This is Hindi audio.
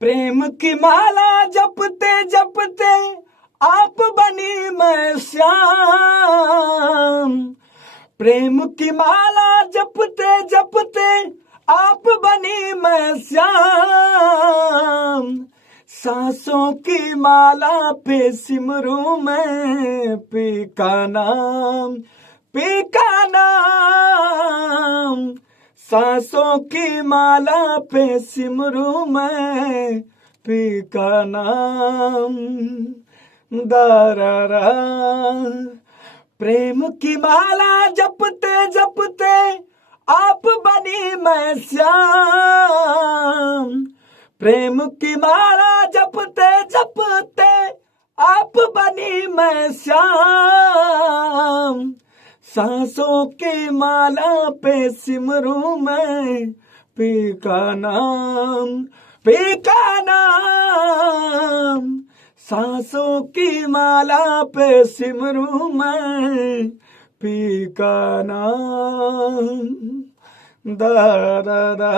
प्रेम की माला जपते जपते आप बनी मैं श्याम। प्रेम की माला जपते जपते आप बनी मैं श्याम। सांसों की माला पे सिमरूं मैं पी का नाम, पी का नाम। सांसों की माला पे सिमरूं मैं पी का नाम। दारारा। प्रेम की माला जपते जपते आप बनी मैं श्याम। प्रेम की माला जपते जपते आप बनी मैं श्याम। सांसों की माला पे सिमरूं मैं पी का नाम, पी का नाम। सांसों की माला पे सिमरूं मैं पी का नाम। दा दा दा।